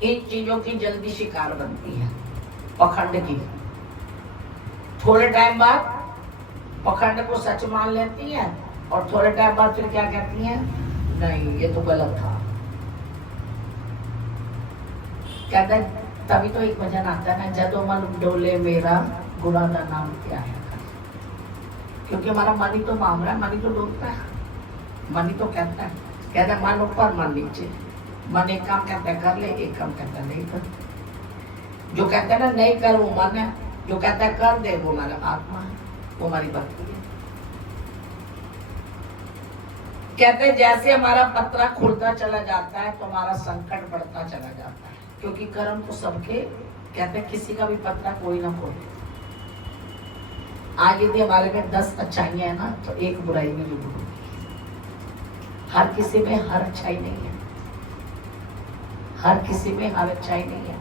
इन चीजों की जल्दी शिकार बनती है, पखंड की। थोड़े टाइम बाद पखंड को सच मान लेती है और थोड़े टाइम बाद फिर क्या कहती हैं, नहीं ये तो गलत था। कहते तभी तो एक भजन आता है ना, जदो मन डोले मेरा गुरा का नाम क्या है। क्योंकि हमारा मन ही तो मामला है, मन ही तो डोलता है, मन ही तो कहता है मन ऊपर मन नीचे। मन एक काम कहता है कर ले, एक काम कहता है नहीं कर। जो कहता है ना नहीं कर वो मन है, जो कहता है कर दे वो हमारा आत्मा है, वो हमारी भक्ति है। कहते जैसे हमारा पत्रा खुलता चला जाता है तो हमारा संकट बढ़ता चला जाता है, क्योंकि कर्म तो सबके, कहते किसी का भी पत्रा कोई ना खोले। आज यदि हमारे में 10 अच्छाइयां है ना तो एक बुराई भी जरूर होगी। हर किसी में हर अच्छाई नहीं है, हर किसी में हर अच्छाई नहीं है।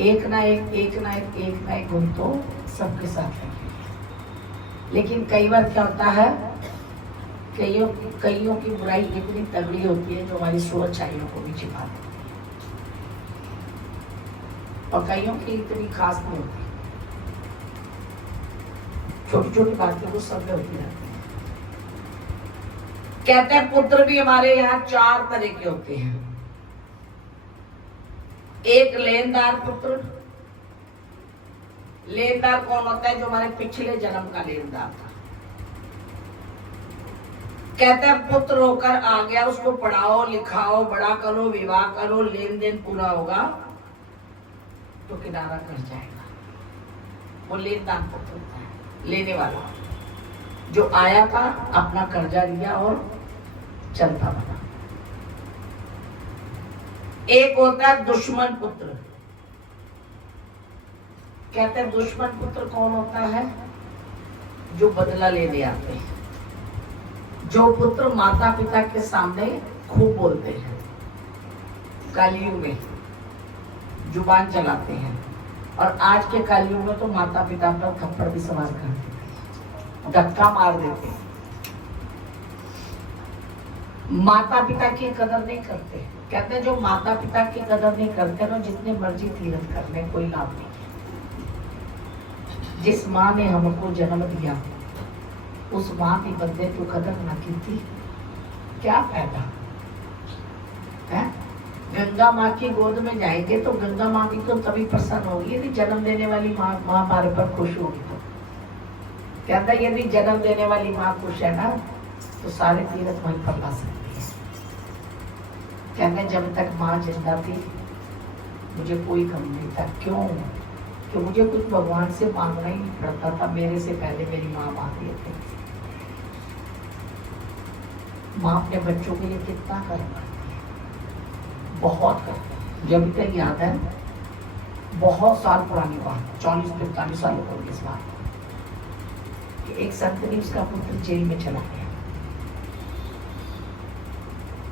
एक ना एक गुण तो सबके साथ है। लेकिन कई बार क्या होता है, कईयों की बुराई इतनी तगड़ी होती है जो हमारी 100 अच्छाइयों को भी छिपा देती है, और कईयों की इतनी खास नहीं होती। छोटी छोटी बातें तो सब में होती रहती है। कहते हैं पुत्र भी हमारे यहाँ 4 तरह के होते हैं। एक लेनदार पुत्र। लेनदार कौन होता है, जो हमारे पिछले जन्म का लेनदार था। कहते हैं पुत्र होकर आ गया, उसको पढ़ाओ लिखाओ बड़ा करो विवाह करो, लेन देन पूरा होगा तो किनारा कर जाएगा। वो लेनदार पुत्र होता है, लेने वाला, जो आया था अपना कर्जा लिया और चलता बना। एक होता है दुश्मन पुत्र। कहते हैं दुश्मन पुत्र कौन होता है, जो बदला लेने आते हैं, जो पुत्र माता पिता के सामने खूब बोलते हैं, कलयुग में जुबान चलाते हैं, और आज के कलयुग में तो माता पिता पर थप्पड़ भी सवार कर देते हैं, धक्का मार देते हैं, माता पिता की कदर नहीं करते। कहते हैं जो माता पिता की कदर नहीं करते ना, जितने मर्जी तीरथ कर ले कोई लाभ नहीं। जिस माँ ने हमको जन्म दिया उस माँ की बदले तो कदर न की थी, क्या फायदा है। गंगा माँ की गोद में जाएंगे तो गंगा माँ की तो तभी प्रसन्न होगी यदि जन्म देने वाली माँ हमारे पर खुश होगी। तो कहता है यदि जन्म देने वाली माँ खुश है ना तो सारे तीरथ वहीं पर ला सकती है। कहते जब तक माँ जिंदा थी मुझे कोई गम नहीं था। क्यों? कि मुझे कुछ भगवान से मांगना ही नहीं पड़ता था, मेरे से पहले मेरी माँ मांगती थी। माँ अपने बच्चों के लिए कितना कर पाती है, बहुत करती है। जब तक याद है, बहुत साल पुरानी बात, 40-45 साल हो गए इस बात कि एक संत ने उसका पुत्र जेल में चला गया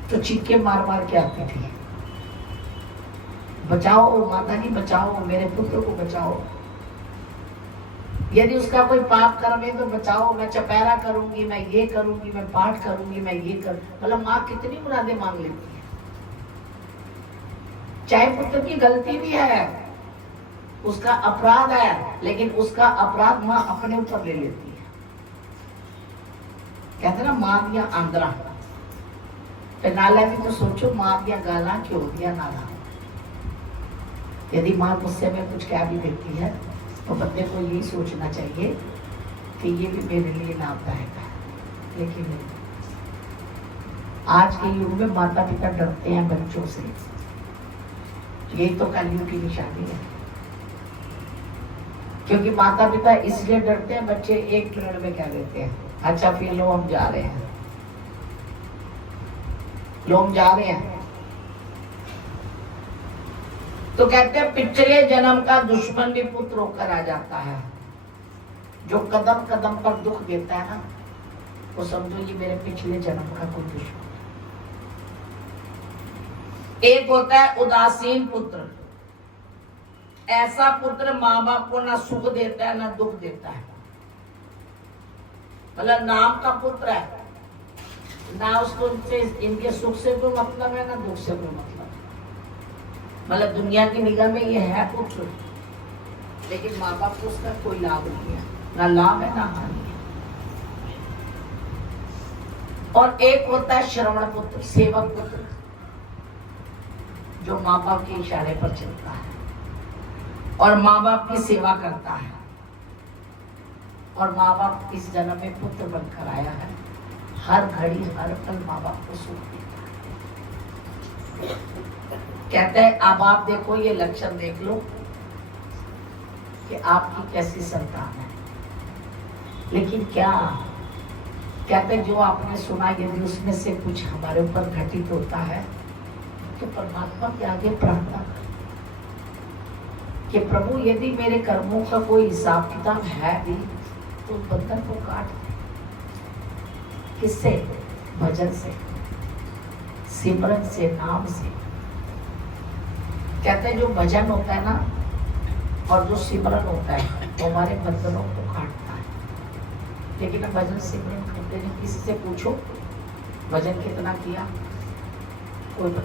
तो चीखे मार मार के आती थी, बचाओ माता जी बचाओ, मेरे पुत्र को बचाओ। यदि उसका कोई पाप कर्म है तो बचाओ, मैं चपैरा करूंगी, मैं ये करूंगी, मैं पाठ करूंगी, मैं ये कर। मतलब माँ कितनी मुरादें मांग लेती है। चाहे पुत्र की गलती भी है, उसका अपराध है, लेकिन उसका अपराध माँ अपने ऊपर ले लेती है। कहते ना माँ दिया आंद्रा, नाला भी तो सोचो, माँ दिया गाला क्यों दिया नाला। यदि माँ गुस्से में कुछ कह भी देती है तो बंदे को यही सोचना चाहिए कि ये भी मेरे लिए लाभदायक है। लेकिन नहीं, आज के युग में माता पिता डरते हैं बच्चों से। यही तो कलयुग की निशानी है, क्योंकि माता पिता इसलिए डरते हैं, बच्चे 1 मिनट में कह देते हैं अच्छा फिर लो हम जा रहे हैं, लोग जा रहे हैं। तो कहते हैं पिछले जन्म का दुश्मन भी पुत्र होकर आ जाता है। जो कदम कदम पर दुख देता है ना, वो समझो ये मेरे पिछले जन्म का कोई दुश्मन। एक होता है उदासीन पुत्र। ऐसा पुत्र माँ बाप को ना सुख देता है ना दुख देता है। मतलब नाम का पुत्र है, ना उसको इनके सुख से कोई मतलब है ना दुख से कोई मतलब है। मतलब दुनिया की निगाह में ये है कुछ, लेकिन माँ बाप को उसका कोई लाभ नहीं है, ना लाभ है ना हानि है। और एक होता है श्रवण पुत्र, सेवक पुत्र, जो माँ बाप के इशारे पर चलता है और माँ बाप की सेवा करता है, और माँ बाप इस जन्म में पुत्र बनकर आया है, हर घड़ी हर पल माँ बाप को सुख देता है। कहते हैं अब आप देखो, ये लक्षण देख लो कि आपकी कैसी संतान है। लेकिन क्या कहते, जो आपने सुना, यदि उसमें से कुछ हमारे ऊपर घटित होता है तो परमात्मा के आगे प्रार्थना करें कि प्रभु यदि मेरे कर्मों का कोई हिसाब किताब है भी तो बंधन को काट दे। किससे? भजन से, सिमरन से, नाम से। कहते हैं जो भजन होता है ना और जो सिमरन होता है वो हमारे बंधनों को काटता है। लेकिन हम भजन सिमरन करते नहीं। किसी से पूछो भजन कितना किया, कोई